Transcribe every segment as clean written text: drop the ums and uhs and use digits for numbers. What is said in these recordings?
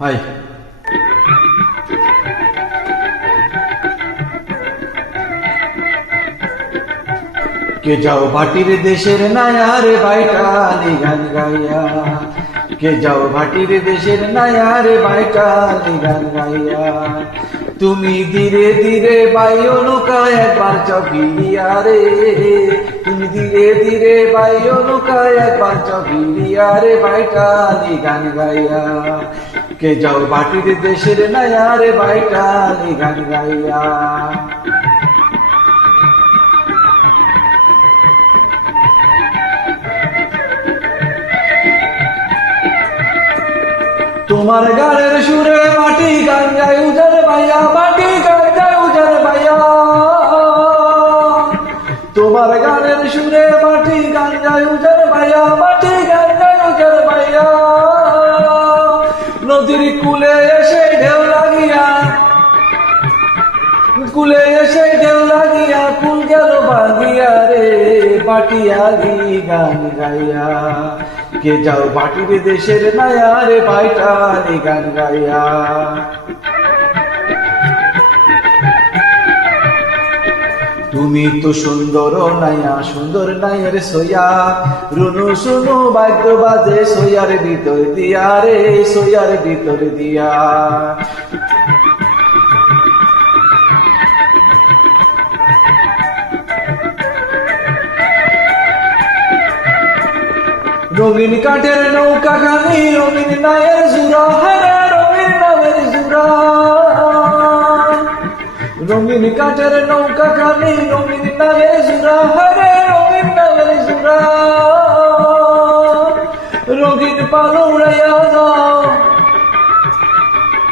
High কে যাও ভাটির দেশের নায়া রে ভাইটালি গান গাইয়া, কে যাও ভাটির দেশের নায়া রে ভাইটালি গান গাইয়া। তুমি ধীরে ধীরে বাইও নৌকা একবার চকিরিয়া রে, তুমি ধীরে ধীরে বাইও নৌকা একবার চকিরিয়া রে ভাইটালি গান গাইয়া। কে যাও ভাটির দেশের নায়া রে ভাইটালি গান গাইয়া। তোমার গানের সুরে মাটি গান গায় উজার ভাইয়া, মাটি গান গায় উজার ভাইয়া। তোমার গানের সুরে মাটি গান গায় উজার ভাইয়া, মাটি গান গায় উজার ভাইয়া। নদীর কুলে এসে ঢেউ লাগিয়া, কুলে এসে ঢেউ লাগিয়া কুল গেল ভাগিয়া রে পাটিয়ালি গান গাইয়া। কে যাও ভাটির দেশের নায়া রে ভাইটালি গান গাইয়া। তুমি তো সুন্দর নাইয়া, সুন্দর নাইয়ের সইয়া, রুনু শুনু বাদ্য বাজে সইয়ার ভিতর দিয়া রে, সইয়ার ভিতর দিয়া। রঙিন কাঠের নৌকা খানি রঙিন নায়ের জুড়া, হ্যাঁ রঙিন নামের জুড়া। রঙিন কাঠের নৌকা খানি রঙিন নায়ের জুড়া, হ্যাঁ রঙিন নামের জুড়া। রঙিন পালো উড়াইয়া যাও,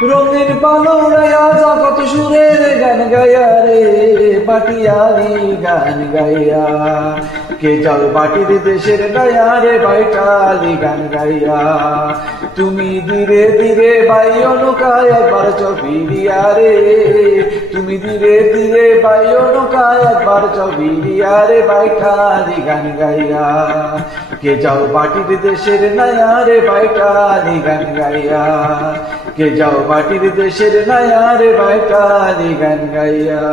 রঙিন পালো উড়াইয়া যাও কত সুরের গান গাইয়া রে পাটিয়ালি গান গাইয়া। কে যাও ভাটির দেশের নায়া রে ভাইটালি গান গাইয়া। তুমি ধীরে ধীরে বাইও নৌকা একবার চকিরিয়া রে, তুমি ধীরে ধীরে বাইও নৌকা একবার চকিরিয়া রে ভাইটালি গান গাইয়া। কে যাও ভাটির দেশের নায়া রে ভাইটালি গান গাইয়া, কে যাও ভাটির দেশের নায়া রে ভাইটালি গান গাইয়া।